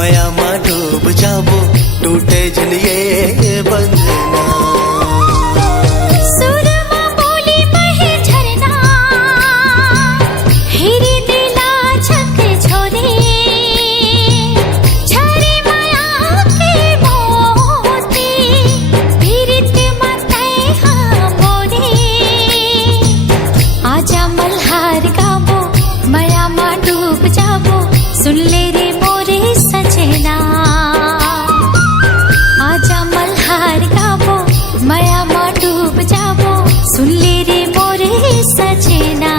मया मा डूब जाबो टूटे जलिए बंधना। सुन ले रे मोरे सजना, आजा मल्हार गाबो मया मा डूब जाबो सुन ले रे मोरे सजना।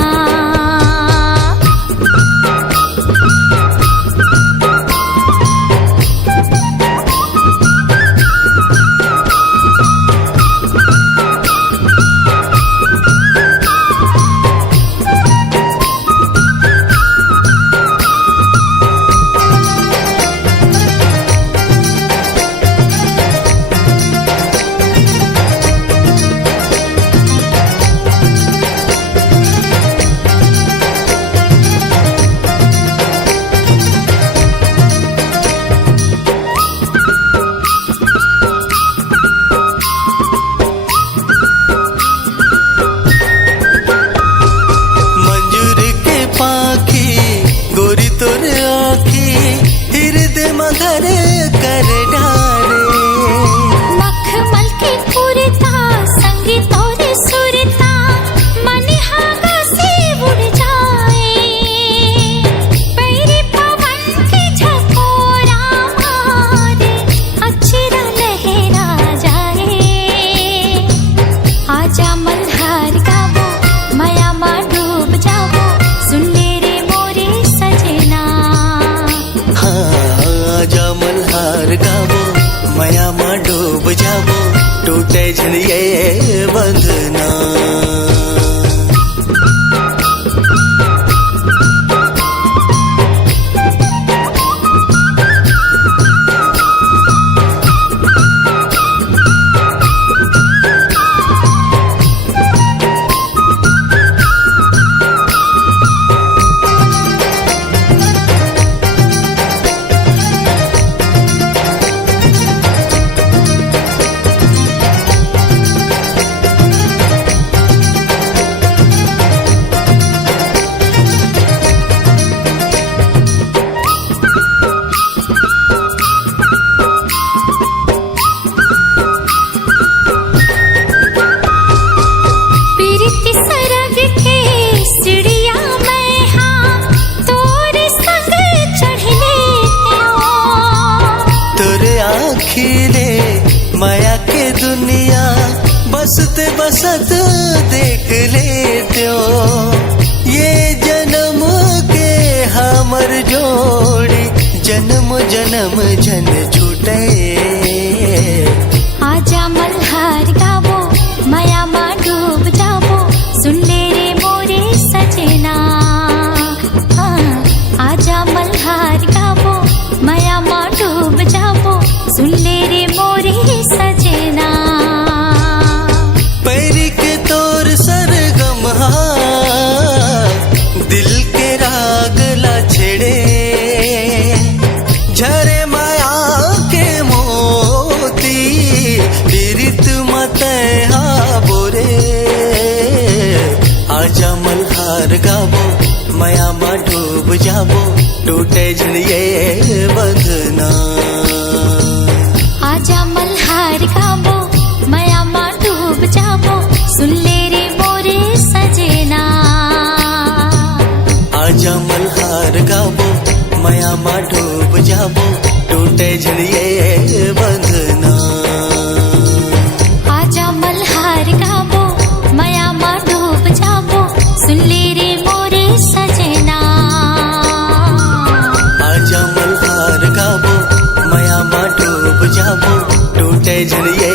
मधरे कर डारे मखमल की पुरता संगीत और सुरता मन हागा से उड़ जाए। पैरी पवन की झकोरा मारे अक्षरा लहरा जाए। आजा मल्हार गाबो मया मा डूब जाबो सुन ले रे मोरे सजना। आजा मल्हार गाबो मया मा डूब जाबो टूटे झलिए बंधना। माया के दुनिया बसते बसत देख लेते हो। ये जन्म के हमर जोड़ी जन्म जन्म जन छूटे। आजा मल्हार गाबो मया मा डूब जाबो सुन ले रे मोरे सजना। आजा मल्हार गाबो मया मा डूब जाबो सुन ले रे मोरे सजना। पैरी के तोर सरगम दिल के राग ला छेड़े। झरे माया के मोती पीरित मत बोरे। आजा मल्हार गाबो मया मा डूब जाबो टूटे झलिए बंधना। आजा मल्हार गाबो मया मा डूब जाबो सुन ले रे मोरे सजना। आजा मल्हार गाबो मया मा डूब जाबो टूटे झलिए बंधना। आजा मल्हार गाबो मया मा डूब जाबो सुन ले रे मोरे सजना। आजा मल्हार गाबो मया मा डूब जाबो टूटे झलिए